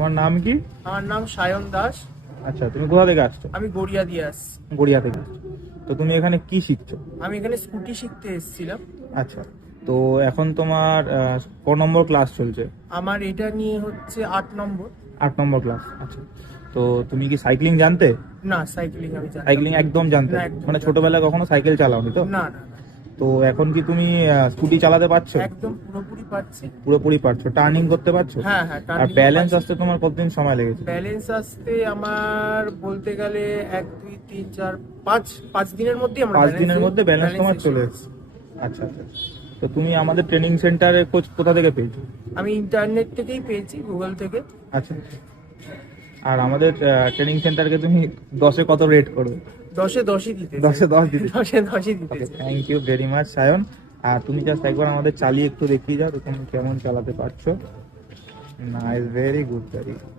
তোমার নাম কি? আমার নাম সায়ন দাস। আচ্ছা, তুমি কোথা থেকে আসছো? আমি গড়িয়া দিয়ে আসছি। গড়িয়া থেকে আসছো। তো তুমি এখানে কি শিখছো? আমি এখানে স্কুটি শিখতে এসেছিলাম। আচ্ছা, তো এখন তোমার ক নম্বর ক্লাস চলছে? আমার এটা নিয়ে হচ্ছে 8 নম্বর। 8 নম্বর ক্লাস। আচ্ছা, তো তুমি কি সাইক্লিং জানতে? না, সাইক্লিং আমি জানি সাইক্লিং একদম জানতে না, না? একদম মানে জানতাম ছোটবেলায় কখনো সাইকেল চালাওনি তো? না, না, না, তো এখন কি তুমি স্কুটি চালাতে পারছো? একদম পুরোপুরি পারছি। পুরোপুরি পারছো? টার্নিং করতে পারছো? হ্যাঁ, হ্যাঁ, আর ব্যালেন্স আসতে তোমার কতদিন সময় লেগেছে? ব্যালেন্স আসতে আমার বলতে গেলে 1 2 3 4 5 দিনের মধ্যে আমরা 5 দিনের মধ্যে ব্যালেন্স তোমার চলে এসেছে? আচ্ছা আচ্ছা। তো তুমি আমাদের ট্রেনিং সেন্টারে কোচ কোথা থেকে পেয়েছো? আমি ইন্টারনেট থেকেই পেয়েছি, গুগল থেকে। আচ্ছা, আর আমাদের ট্রেনিং সেন্টারকে তুমি 10-এ কত রেট করবে? 10-এ 10ই দিতে 10-এ 10 দিতে? 10-এ 10ই দিতে okay, thank you very much Sayan. আর তুমি জাস্ট একবার আমাদের চালিয়ে একটু দেখিয়ে যাও তুমি কেমন চালাতে পারছো। Nice, very good, very good.